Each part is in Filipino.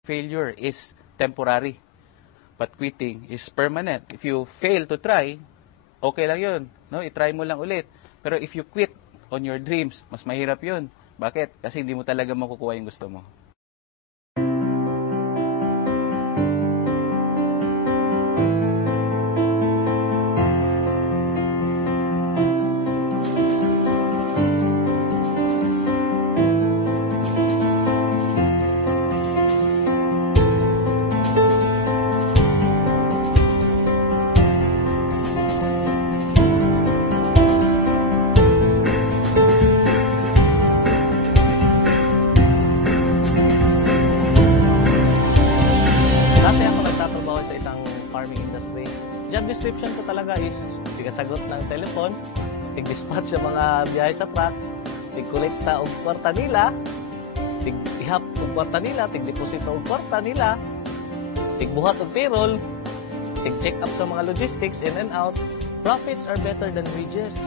Failure is temporary, but quitting is permanent. If you fail to try, okay lang yun. No? I-try mo lang ulit. Pero if you quit on your dreams, mas mahirap yun. Bakit? Kasi hindi mo talaga makukuha yung gusto mo. Job description ko talaga is tigasagot ng telephone, tig-dispatch sa mga biyahe sa truck, tig-kolekta og kwarta nila, tig-ihap og kwarta nila, tig-deposito og kwarta nila, tig-buhat og payroll, tig-check up sa mga logistics in and out. Profits are better than wages.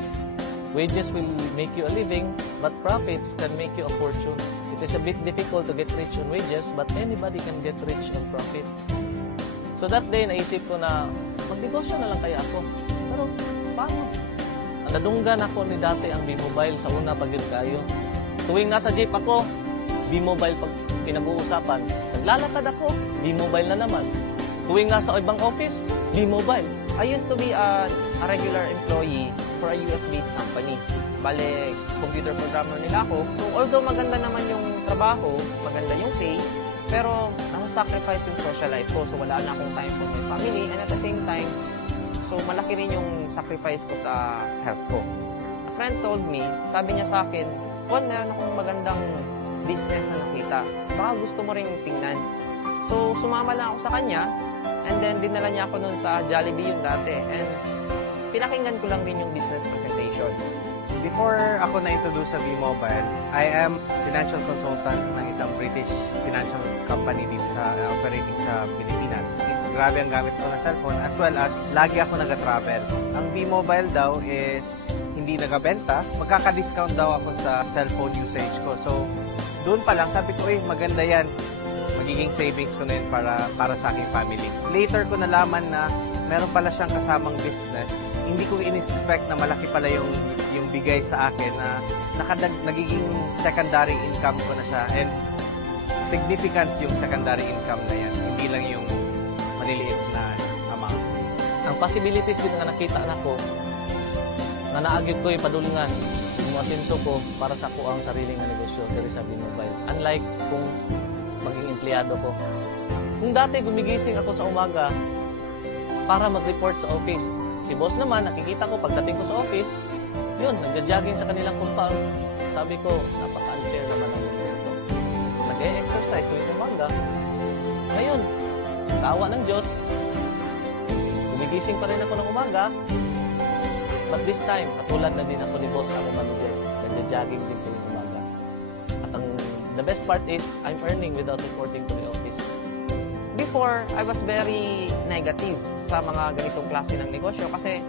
Wages will make you a living, but profits can make you a fortune. It is a bit difficult to get rich on wages, but anybody can get rich on profit. So that day, naisip ko na magnegosyo na lang kaya ako. Pero paano? Nadunggan ako ni dati ang B-Mobile sa una pag yun kayo. Tuwing nasa jeep ako, B-Mobile pag pinag-uusapan. Naglalakad ako, B-Mobile na naman. Tuwing nasa ibang office, B-Mobile. I used to be a regular employee for a US-based company. Bale, computer programmer nila ako. So although maganda naman yung trabaho, maganda yung pay, pero nasa-sacrifice yung social life ko. So wala na akong time for my family. And at the same time, so malaki rin yung sacrifice ko sa health ko. A friend told me, sabi niya sa akin, Juan, meron akong magandang business na nakita. Baka gusto mo rin tingnan. So sumama lang ako sa kanya. And then dinala niya ako nun sa Jollibee yung dati. And pinakinggan ko lang rin yung business presentation. Before ako na-introduce sa B-Mobile, I am financial consultant ng isang British financial company dito sa operating sa Pilipinas. Grabe ang gamit ko na cellphone as well as lagi ako nag-travel. Ang B-Mobile daw is hindi nagabenta, magkaka-discount daw ako sa cellphone usage ko. So doon pa lang sabi ko, maganda yan. Magiging savings ko na yun para sa aking family. Later ko nalaman na meron pala siyang kasamang business. Hindi ko in-expect na malaki pala yung bigay sa akin na nagiging secondary income ko na siya. And significant yung secondary income na yan. Hindi lang yung maliliit na amount. Ang possibilities din nga nakita na ko, na naagyod ko yung padulungan, yung asenso ko para sa ko ang sariling negosyo dito sa B-Mobile. Unlike kung maging empleyado ko. Kung dati gumigising ako sa umaga para mag-report sa office. Si boss naman, nakikita ko pagdating ko sa office, yun, nagja-jogging sa kanilang compound. Sabi ko, napaka-unfair naman ang mundo ito. Nag-e-exercise tuwing umaga. Ngayon, sa awa ng Diyos, gumigising pa rin ako ng umaga. But this time, katulad na din ako ni boss, ako manager. Nagja-jogging din tuwing umaga. At the best part is, I'm earning without reporting to the office. Before, I was very negative sa mga ganitong klase ng negosyo kasi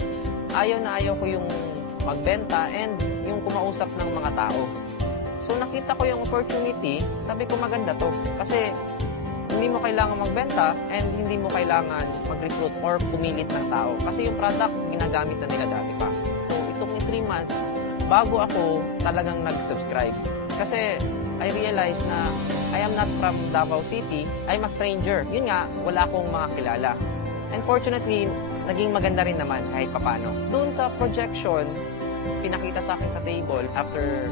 ayaw na ayaw ko yung magbenta and yung kumausap ng mga tao. So nakita ko yung opportunity, sabi ko maganda to kasi hindi mo kailangan magbenta and hindi mo kailangan mag-recruit or pumilit ng tao kasi yung product ginagamit na nila dati pa. So itong 3 months, bago ako talagang nag-subscribe kasi I realized na I am not from Davao City, I'm a stranger. Yun nga, wala akong mga kilala. And fortunately, naging maganda rin naman kahit papano. Doon sa projection, pinakita sa akin sa table, after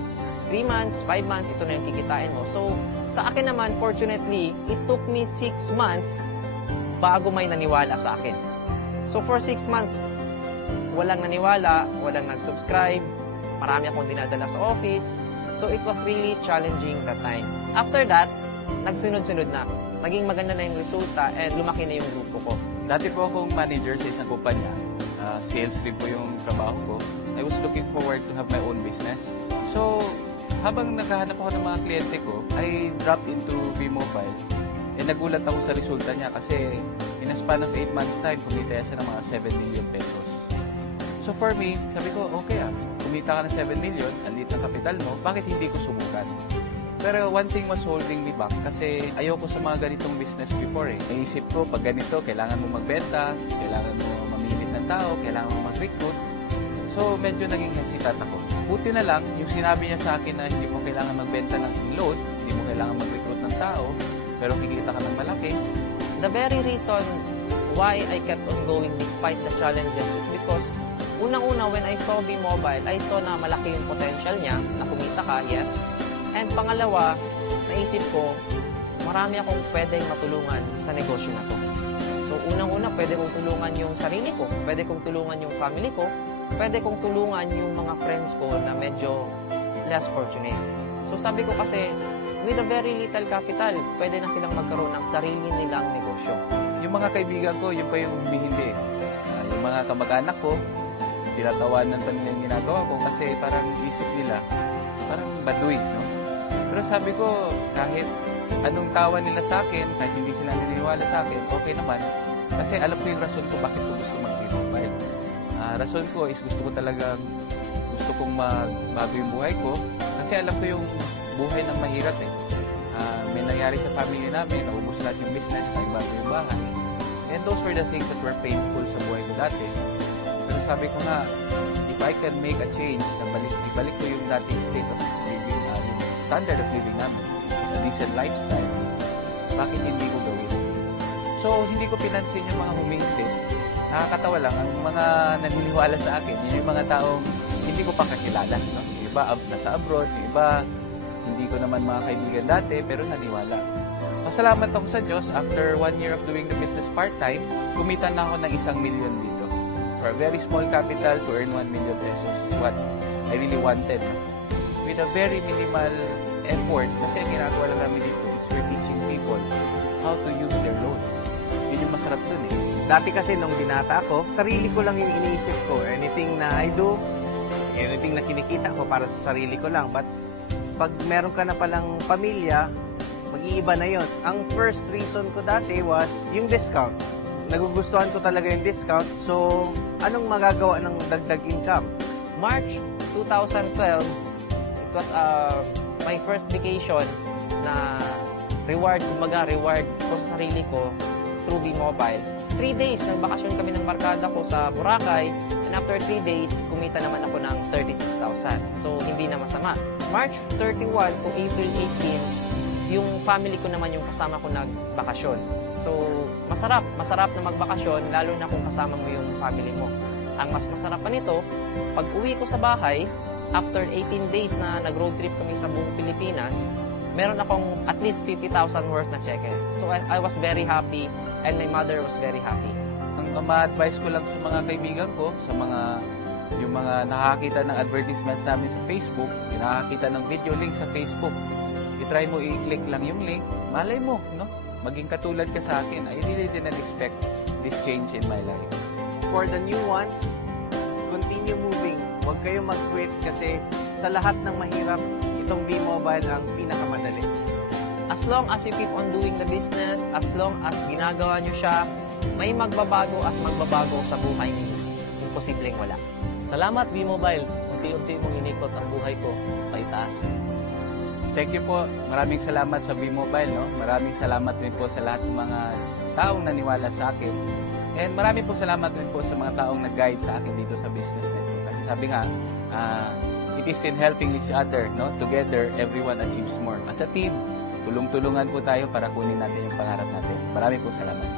3 months, 5 months, ito na yung kikitain mo. So, sa akin naman, fortunately, it took me 6 months bago may naniwala sa akin. So, for 6 months, walang naniwala, walang nag-subscribe, marami akong dinadala sa office. So, it was really challenging that time. After that, nagsunod-sunod na. Naging maganda na yung resulta and lumaki na yung grupo ko. Dati po akong manager sa isang kumpanya. Sales rin po yung trabaho ko. I was looking forward to have my own business. So, habang naghahanap ako ng mga kliyente ko, I dropped into B-Mobile. Eh, nagulat ako sa resulta niya kasi in a span of 8 months time, kumita siya ng mga 7 million pesos. So for me, sabi ko, okay kumita ka ng 7 million, ang liit ng kapital mo, bakit hindi ko subukan? Pero one thing was holding me back kasi ayoko sa mga ganitong business before eh. Naisip ko, pag ganito, kailangan mo magbenta, kailangan mo mamili ng tao, kailangan mo mag-recruit. So, medyo naging hesitant ako. Buti na lang, yung sinabi niya sa akin na hindi mo kailangan magbenta ng load, hindi mo kailangan mag-recruit ng tao, pero kikita ka ng malaki. The very reason why I kept on going despite the challenges is because unang-una, when I saw B-Mobile, I saw na malaki yung potential niya, na kumita ka, yes. And pangalawa, naisip ko, marami akong pwedeng matulungan sa negosyo na to. So, unang-una, pwede kong tulungan yung sarili ko, pwede kong tulungan yung family ko, pwede kong tulungan yung mga friends ko na medyo less fortunate. So, sabi ko kasi, with a very little capital, pwede na silang magkaroon ng sarili nilang negosyo. Yung mga kaibigan ko, yun pa yung humihindi. Yung mga kamag-anak ko, tinatawanan pa nila yung ginagawa ko kasi parang isip nila, parang baduy, no? Pero sabi ko, kahit anong tawa nila sa akin, kahit hindi sila naniniwala sa akin, okay naman. Kasi alam ko yung rason ko bakit ko gusto mag-B-Mobile. Rason ko is gusto kong magbago yung buhay ko kasi alam ko yung buhay ng mahirap eh. May nangyari sa family namin, naubos lahat yung business, naibago yung bahay. And those were the things that were painful sa buhay ko dati. Pero sabi ko nga, if I can make a change, ibalik ko yung dating state of living, yung standard of living namin, a decent lifestyle, bakit hindi ko gawin? So, hindi ko pinansin yung mga humihintay. Nakakatawa lang, ang mga naniniwala sa akin, yun yung mga taong hindi ko pa kakilala. No? Yung iba nasa abroad, yung iba hindi ko naman mga kaibigan dati, pero naniwala. Pasalamat ako sa Diyos, after 1 year of doing the business part-time, kumita na ako ng 1 million dito. For a very small capital, to earn 1 million pesos is what I really wanted. With a very minimal effort, kasi ang ginagawa lang namin dito is we're teaching people how to use their loan. Yun yung masarap dun eh. Dati kasi nung binata ako, sarili ko lang yung iniisip ko. Anything na I do, anything na kinikita ko para sa sarili ko lang. But pag meron ka na palang pamilya, mag-iiba na yon. Ang first reason ko dati was yung discount. Nagugustuhan ko talaga yung discount. So, anong magagawa ng dagdag income? March 2012, it was my first vacation na reward ko sa sarili ko through B-Mobile. 3 days, nagbakasyon kami ng barkada ko sa Boracay, and after 3 days, kumita naman ako ng 36,000. So, hindi na masama. March 31 to April 18, yung family ko naman yung kasama ko nagbakasyon. So, masarap na magbakasyon, lalo na kung kasama mo yung family mo. Ang mas masarap pa nito, pag uwi ko sa bahay, after 18 days na nag-road trip kami sa buong Pilipinas, meron akong at least 50,000 worth na cheque. So, I was very happy and my mother was very happy. Ang ma-advise ko lang sa mga kaibigan ko, sa yung mga nakakita ng advertisements namin sa Facebook, yung nakakita ng video link sa Facebook, i-try mo i-click lang yung link, malay mo, no? Maging katulad ka sa akin. I really didn't expect this change in my life. For the new ones, continue moving. Huwag kayong mag-quit kasi sa lahat ng mahirap, itong B-Mobile ang pinakamadali. As long as you keep on doing the business, as long as ginagawa nyo siya, may magbabago at magbabago sa buhay ninyo. Imposibleng wala. Salamat, B-Mobile. Unti-unti mong inikot ang buhay ko. Paitaas. Thank you po. Maraming salamat sa B-Mobile, no? Maraming salamat din po sa lahat ng mga taong naniwala sa akin. And maraming po salamat din po sa mga taong nag-guide sa akin dito sa business na ito. Kasi sabi nga, it is in helping each other, no? Together, everyone achieves more. As a team, tulong-tulungan po tayo para kunin natin yung pangarap natin. Maraming po salamat.